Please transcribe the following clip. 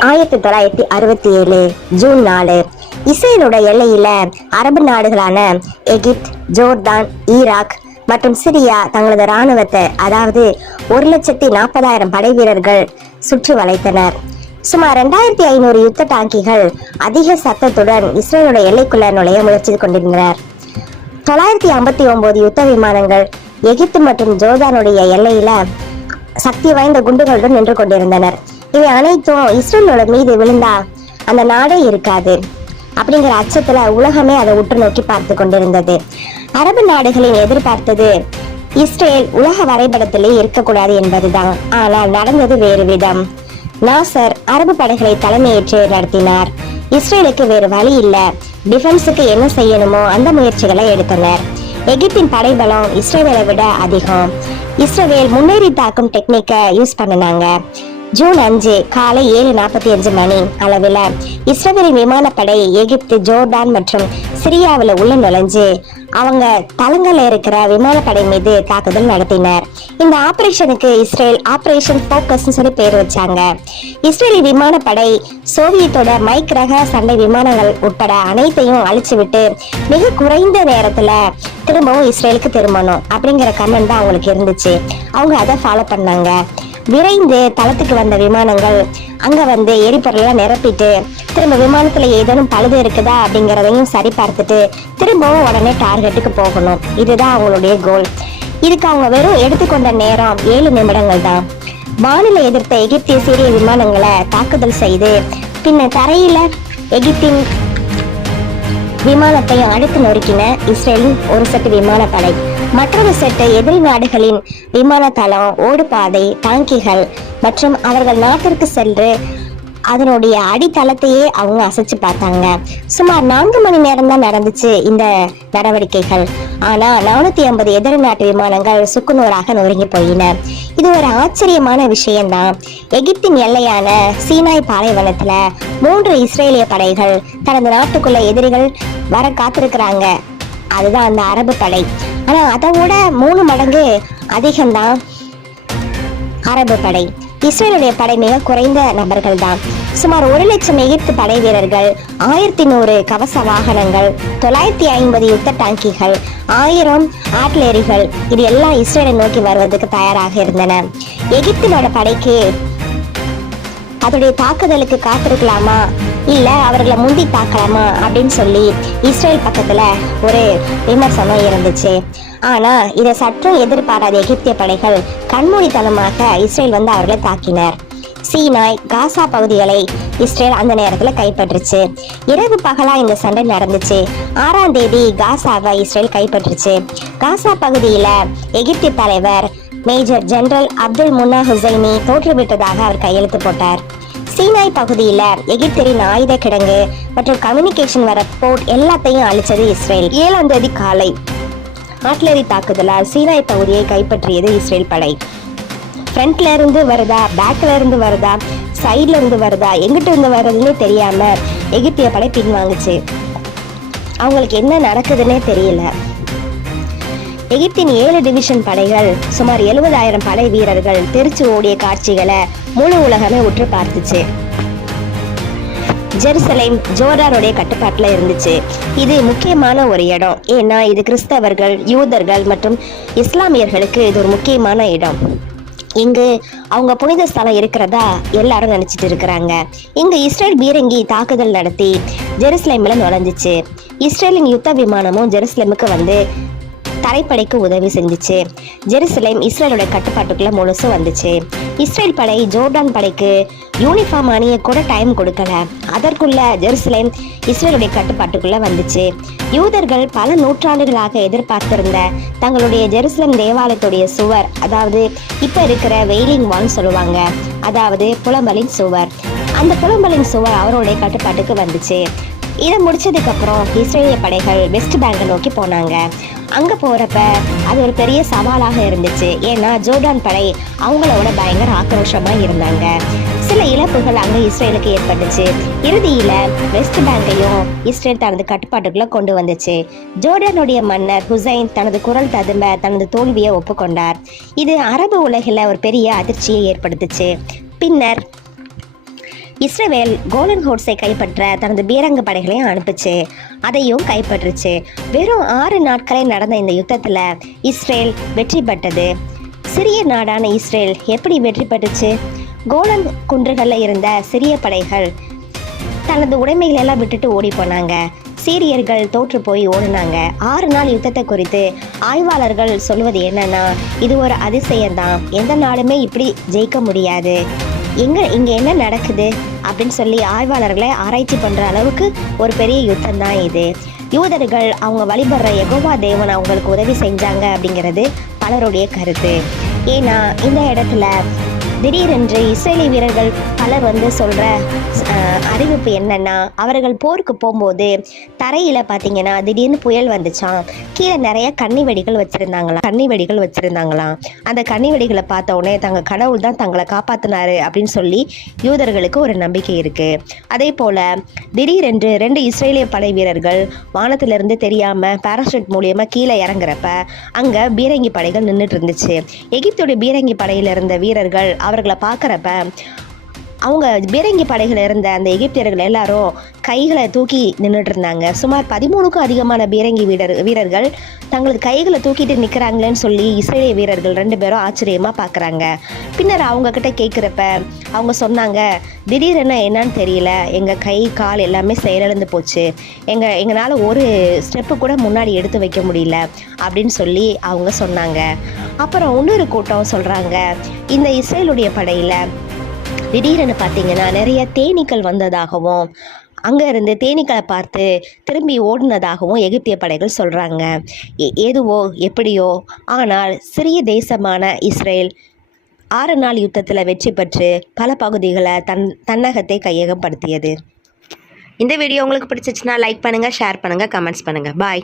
ஆயிரத்தி தொள்ளாயிரத்தி அறுபத்தி ஏழு ஜூன் நாலு இஸ்ரேலோட எல்லையில அரபு நாடுகளான எகிப்த் ஜோர்தான் ஈராக் மற்றும் சிரியா தங்களது இராணுவத்தை அதாவது ஒரு லட்சத்தி நாற்பதாயிரம் படை வீரர்கள் சுற்றி வளைத்தனர். சுமார் ரெண்டாயிரத்தி ஐநூறு யுத்த டாங்கிகள் அதிக சத்தத்துடன் இஸ்ரேலோட எல்லைக்குள்ள நுழைய முயற்சி கொண்டிருந்தனர். தொள்ளாயிரத்தி ஐம்பத்தி ஒன்பது யுத்த விமானங்கள் எகிப்து மற்றும் ஜோர்தானுடைய எல்லையில சக்தி வாய்ந்த குண்டுகளுடன் நின்று கொண்டிருந்தனர். இவை அனைத்தும் இஸ்ரேலோட மீது விழுந்தா அந்த நாடே இருக்காது. அப்படிங்கிற அச்சத்துல உலகமே அதை உற்று நோக்கி பார்த்து கொண்டிருந்தது. அரபு நாடுகளின் எதிர்பார்த்தது இஸ்ரேல் உலக வரைபடத்திலே இருக்கக்கூடாது என்பதுதான். ஆனால் நடந்தது வேறு விதம். நாசர் அரபு படைகளை தலைமையேற்று நடத்தினார். இஸ்ரேலுக்கு வேறு வழி இல்ல. டிஃபென்ஸுக்கு என்ன செய்யணுமோ அந்த முயற்சிகளை எடுத்தனர். எகிப்தின் படைபலம் இஸ்ரேலை விட அதிகம். இஸ்ரேல் முன்னேறி தாக்கும் டெக்னிக்கை யூஸ் பண்ணினாங்க. ஜூன் அஞ்சு காலை ஏழு நாற்பத்தி அஞ்சு மணி அளவில் இஸ்ரேலின் விமானப்படை எகிப்து ஜோர்டான் மற்றும் சிரியாவில் உள்ள நுழைஞ்சு அவங்க தளங்கள்ல இருக்கிற விமானப்படை மீது தாக்குதல் நடத்தினர். இந்த ஆபரேஷனுக்கு இஸ்ரேல் ஆபரேஷன் போக்கஸ் சொல்லி பேர் வச்சாங்க. இஸ்ரேலி விமானப்படை சோவியத்தோட மைக் ரக சண்டை விமானங்கள் உட்பட அனைத்தையும் அழிச்சு விட்டு மிக குறைந்த நேரத்துல திரும்பவும் இஸ்ரேலுக்கு திரும்பணும் அப்படிங்கிற கண்ணன் தான் அவங்களுக்கு இருந்துச்சு. அவங்க அதை ஃபாலோ பண்ணாங்க. விரைந்து தளத்துக்கு வந்த விமானங்கள் அங்க வந்து எரிபொருளெல்லாம் நிரப்பிட்டு திரும்ப விமானத்துல ஏதேனும் பழுது இருக்குதா அப்படிங்கிறதையும் சரி பார்த்துட்டு திரும்பவும் உடனே டார்கெட்டுக்கு போகணும். இதுதான் அவங்களுடைய கோல் இதுக்கு அவங்க வெறும் எடுத்துக்கொண்ட நேரம் ஏழு நிமிடங்கள் தான். வானிலை எதிர்த்த எகிப்திய சிறிய விமானங்களை தாக்குதல் செய்து பின்ன தரையில எகிப்தின் விமானத்தையும் அடுத்து நொறுக்கின இஸ்ரேலின் ஒரு சட்டு விமானப்படை. மற்றொரு செட்டு எதிரி நாடுகளின் விமான தளம் ஓடுபாதை டாங்கிகள் மற்றும் அவர்கள் நாட்டிற்கு சென்று அதனுடைய அடித்தளத்தையே அவங்க அசைச்சு பார்த்தாங்க. சுமார் நான்கு மணி நேரம் தான் நடந்துச்சு இந்த நடவடிக்கைகள். ஆனா நானூத்தி ஐம்பது எதிரி நாட்டு விமானங்கள் சுக்குநூறாக நொறுங்கி போயின. இது ஒரு ஆச்சரியமான விஷயம்தான். எகிப்தின் எல்லையான சீனாய் பாலைவனத்துல மூன்று இஸ்ரேலிய படைகள் தனது நாட்டுக்குள்ள எதிரிகள் வர காத்திருக்கிறாங்க. அதுதான் அந்த அரபு படை. ஆனால் அதை விட மூணு மடங்கு அதிகம்தான் அரபு படை. இஸ்ரேலுடைய படை மிக குறைந்த நபர்கள் தான் சுமார் ஒரு லட்சம் எகிப்து படை வீரர்கள் ஆயிரத்தி நூறு கவச வாகனங்கள் தொள்ளாயிரத்தி ஐம்பது யுத்த டாங்கிகள் ஆயிரம் ஆட்லேரிகள் இது எல்லாம் இஸ்ரேலை நோக்கி வருவதற்கு தயாராக இருந்தன. எகிப்தினோட படைக்கு அதோடைய தாக்குதலுக்கு காத்திருக்கலாமா? இல்ல அவர்களை முந்தி தாக்கலாமா அப்படின்னு சொல்லி இஸ்ரேல் பக்கத்துல ஒரு விமர்சனம் இருந்துச்சு. ஆனா இதை சற்றும் எதிர்பாராத எகிப்திய படைகள் கண்மூடித்தனமாக இஸ்ரேல் வந்து அவர்களை தாக்கினர். சீனாய் காசா பகுதிகளை இஸ்ரேல் அந்த நேரத்துல கைப்பற்றுச்சு. இரவு பகலா இந்த சண்டை நடந்துச்சு. ஆறாம் தேதி காசாவை இஸ்ரேல் கைப்பற்றுச்சு. காசா பகுதியில எகிப்திய தலைவர் மேஜர் ஜெனரல் அப்துல் முன்னா ஹுசைனி தோற்றுவிட்டதாக அவர் கையெழுத்து போட்டார். சீனாய் பகுதியில எகிப்தரின் ஆயுத கிடங்கு மற்றும் கம்யூனிகேஷன் வர போர்ட் எல்லாத்தையும் அழிச்சது இஸ்ரேல். ஏழாம் தேதி காலை ஆட்லரி தாக்குதலால் சீனாய் பகுதியை கைப்பற்றியது இஸ்ரேல் படை. ஃப்ரண்ட்ல இருந்து வருதா பேக்ல இருந்து வருதா சைட்ல இருந்து வருதா எங்கிட்ட இருந்து வருதுன்னே தெரியாம எகிப்திய படை பின்வாங்குச்சு. அவங்களுக்கு என்ன நடக்குதுன்னே தெரியல. எகிப்தின் ஏழு டிவிஷன் படைகள் சுமார் எழுபதாயிரம் படை வீரர்கள் தெரிச்சு ஓடிய காட்சிகளை முழு உலகமே உற்று பார்த்துச்சு. ஜெருசலேம் ஜோர்டானுடைய கட்டுப்பாட்டில் இருந்துச்சு. இது முக்கியமான ஒரு இடம். ஏன்னா இது கிறிஸ்தவர்கள் யூதர்கள் மற்றும் இஸ்லாமியர்களுக்கு இது ஒரு முக்கியமான இடம். இங்கு அவங்க புனித ஸ்தலம் இருக்கிறதா எல்லாரும் நினைச்சிட்டு இருக்கிறாங்க. இங்கு இஸ்ரேல் பீரங்கி தாக்குதல் நடத்தி ஜெருசலேமில் நுழைஞ்சிச்சு. இஸ்ரேலின் யுத்த விமானமும் ஜெருசலேமுக்கு வந்து தரைப்படைக்கு உதவி செஞ்சுச்சு. ஜெருசலேம் இஸ்ரேலோட கட்டுப்பாட்டுக்குள்ள முழுசு வந்துச்சு. இஸ்ரேல் படை ஜோர்டான் படைக்கு யூனிஃபார்ம் அணிய கூட டைம் கொடுக்கல. அதற்குள்ள ஜெருசலேம் இஸ்ரேலுடைய கட்டுப்பாட்டுக்குள்ள வந்துச்சு. யூதர்கள் பல நூற்றாண்டுகளாக எதிர்பார்த்திருந்த தங்களுடைய ஜெருசலேம் தேவாலயத்துடைய சுவர் அதாவது இப்ப இருக்கிற வெயிலிங் வால் சொல்லுவாங்க அதாவது புலம்பலின் சுவர். அந்த புலம்பலின் சுவர் அவருடைய கட்டுப்பாட்டுக்கு வந்துச்சு. இதை முடிச்சதுக்கப்புறம் இஸ்ரேலிய படைகள் வெஸ்ட் பேங்கை நோக்கி போனாங்க. அங்கே போகிறப்ப அது ஒரு பெரிய சவாலாக இருந்துச்சு. ஏன்னா ஜோர்டான் படை அவங்களோட பயங்கர ஆக்ரோஷமாக இருந்தாங்க. சில இழப்புகள் அங்கே இஸ்ரேலுக்கு ஏற்பட்டுச்சு. இறுதியில் வெஸ்ட் பேங்கையும் இஸ்ரேல் தனது கட்டுப்பாட்டுக்குள்ளே கொண்டு வந்துச்சு. ஜோர்டானுடைய மன்னர் ஹுசைன் தனது குரல் ததும்ப தனது தோல்வியை ஒப்புக்கொண்டார். இது அரபு உலகில் ஒரு பெரிய அதிர்ச்சியை ஏற்படுத்துச்சு. பின்னர் இஸ்ரேல் கோலன் ஹோட்ஸை கைப்பற்ற தனது பீரங்க படைகளையும் அனுப்புச்சு. அதையும் கைப்பற்றுச்சு. வெறும் ஆறு நாட்களே நடந்த இந்த யுத்தத்தில் இஸ்ரேல் வெற்றி பெற்றது. சிறிய நாடான இஸ்ரேல் எப்படி வெற்றி பெற்றுச்சு? கோலன் குன்றுகளில் இருந்த சிறிய படைகள் தனது உடைமைகளெல்லாம் விட்டுட்டு ஓடி போனாங்க. சீரியர்கள் தோற்று போய் ஓடினாங்க. ஆறு நாள் யுத்தத்தை குறித்து ஆய்வாளர்கள் சொல்வது என்னன்னா இது ஒரு அதிசயம்தான். எந்த நாடுமே இப்படி ஜெயிக்க முடியாது. எங்க இங்க என்ன நடக்குது? அப்படின்னு சொல்லி ஆய்வாளர்களை ஆராய்ச்சி பண்ற அளவுக்கு ஒரு பெரிய யுத்தம் தான் இது. யூதர்கள் அவங்க வழிபடுற எகோவா தேவன் அவங்களுக்கு உதவி செஞ்சாங்க அப்படிங்கிறது பலருடைய கருத்து. ஏன்னா இந்த இடத்துல திடீரென்று இஸ்ரேலி வீரர்கள் பலர் வந்து சொல்கிற அறிவிப்பு என்னென்னா அவர்கள் போருக்கு போகும்போது தரையில் பார்த்தீங்கன்னா திடீர்னு புயல் வந்துச்சாம். கீழே நிறைய கன்னி வெடிகள் வச்சுருந்தாங்களாம். கன்னி வெடிகள் வச்சுருந்தாங்களாம். அந்த கன்னி வெடிகளை பார்த்த உடனே தங்கள் கடவுள் தான் தங்களை காப்பாற்றினாரு அப்படின்னு சொல்லி யூதர்களுக்கு ஒரு நம்பிக்கை இருக்குது அதே போல் திடீரென்று ரெண்டு இஸ்ரேலிய படை வீரர்கள் வானத்திலிருந்து தெரியாமல் பாராஷூட் மூலியமாக கீழே இறங்குறப்ப அங்கே பீரங்கி படைகள் நின்றுட்டு இருந்துச்சு. எகிப்துடைய பீரங்கி படையில் இருந்த வீரர்கள் அவர்களை பார்க்குறப்ப அவங்க பீரங்கி படைகள் இருந்த அந்த எகிப்தியர்கள் எல்லாரும் கைகளை தூக்கி நின்றுட்டு இருந்தாங்க சுமார் பதிமூணுக்கும் அதிகமான பீரங்கி வீரர் வீரர்கள் தங்களது கைகளை தூக்கிட்டு நிற்கிறாங்களேன்னு சொல்லி இஸ்ரேலிய வீரர்கள் ரெண்டு பேரும் ஆச்சரியமாக பார்க்குறாங்க பின்னர் அவங்க கிட்ட கேட்குறப்ப அவங்க சொன்னாங்க திடீரென என்னன்னு தெரியல. எங்கள் கை கால் எல்லாமே செயலிழந்து போச்சு. எங்கள் எங்களால் ஒரு ஸ்டெப்பு கூட முன்னாடி எடுத்து வைக்க முடியல. அப்படின்னு சொல்லி அவங்க சொன்னாங்க. அப்புறம் இன்னொரு கூட்டம் சொல்கிறாங்க இந்த இஸ்ரேலுடைய படையில் திடீரென்னு பார்த்தீங்கன்னா நிறைய தேனீக்கள் வந்ததாகவும் அங்கே இருந்து தேனீக்களை பார்த்து திரும்பி ஓடினதாகவும் எகிப்திய படைகள் சொல்கிறாங்க எதுவோ எப்படியோ ஆனால் சிறிய தேசமான இஸ்ரேல் ஆறு நாள் யுத்தத்தில் வெற்றி பெற்று பல பகுதிகளை தன் தன்னகத்தை கையகப்படுத்தியது. இந்த வீடியோ உங்களுக்கு பிடிச்சிச்சுன்னா லைக் பண்ணுங்கள் ஷேர் பண்ணுங்கள் கமெண்ட்ஸ் பண்ணுங்கள் பாய்